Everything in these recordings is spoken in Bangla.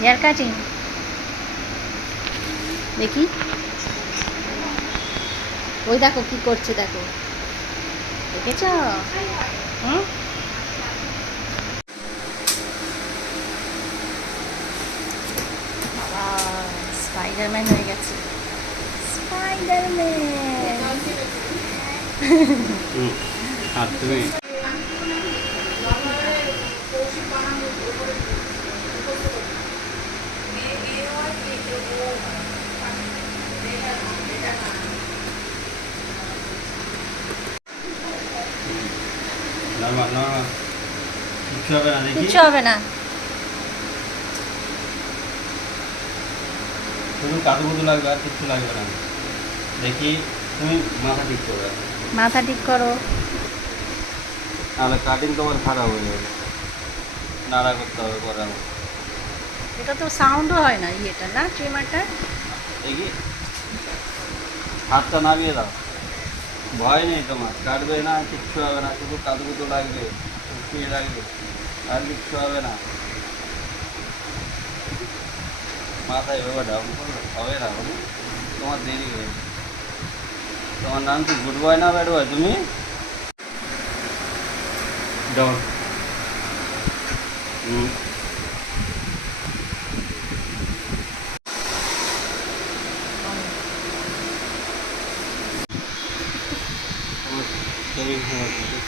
হেয়ার কাটিং দেখি। ওই দেখো কি করছে, দেখো, দেখেছ? হুম, বাবা স্পাইডারম্যান হয়ে গেছে, স্পাইডারম্যান। আর তুমি কিচ্ছু হবে না, দেখি কিচ্ছু হবে না। শুধু কাদু কুদু লাগবে, আর কিচ্ছু লাগবে না। দেখি তুমি মাথা ঠিক করবে, মাথা ঠিক করো। নাহলে কাটিং তোমার খারাপ হয়ে যাবে। নাড়া করতে হবে পরে আমার। এটা তো সাউন্ডও হয় না, ইয়েটা না, ট্রিমারটা। দেখি হাতটা নামিয়ে দাও, ভয় নেই তোমার, কাটবে না, কিচ্ছু হবে না, শুধু কাদু কুদু লাগবে, শুকিয়ে লাগবে, আর কিচ্ছু হবে না। মাথায় এভাবে ডাউন করলে হবে না, বলো তোমার দেরি হয়ে যাবে। তোমার নাম কি গুড বয় না ব্যাড বয়? তুমি ডাউন। হুম, তোমার শরীর খারাপ হচ্ছে।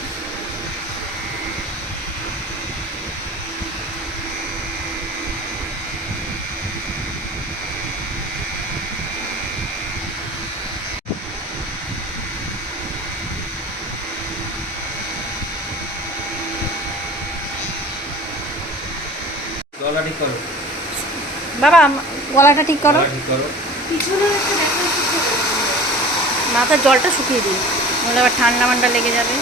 গলা ঠিক করো, বাবা গলাটা ঠিক করো, গলা ঠিক করো। মাথার জলটা শুকিয়ে দিই, নাহলে আবার ঠান্ডা মান্ডা লেগে যাবে।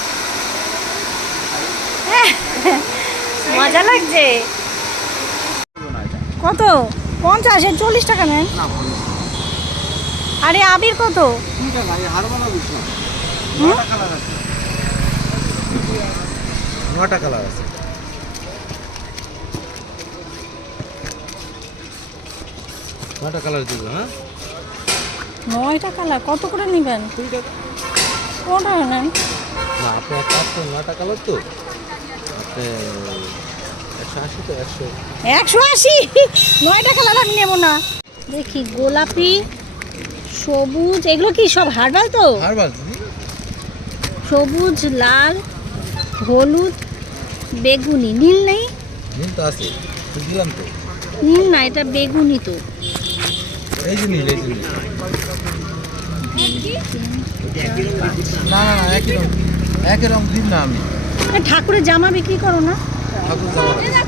মজা লাগছে। কত? 50 এর 40 টাকা নেন। আরে আবির কত? হুম? 9টা কালার আছে। 9টা কালার দিব, হ্যাঁ? 9টা কালার কত করে নেবেন? 20 টাকা। কোনটা নেন? না, আপনি এক কাজ করুন, 9টা কালার তো আপনি 180 তো 100। 180? 9টা কালার আমি নেব না। দেখি গোলাপি, সবুজ, এগুলো কি সব হার্বাল তো? হারবাল দিদি? সবুজ, লাল, হলুদ, বেগুনি, নীল নেই? নীল তো আছে, তো দিলাম তো। নীল না, এটা বেগুনি তো। এই যে নীল, এই যে নীল। না না না, একই রকম দিন না আমি। ঠাকুরের জামা বিক্রি করো না? ঠাকুর জামা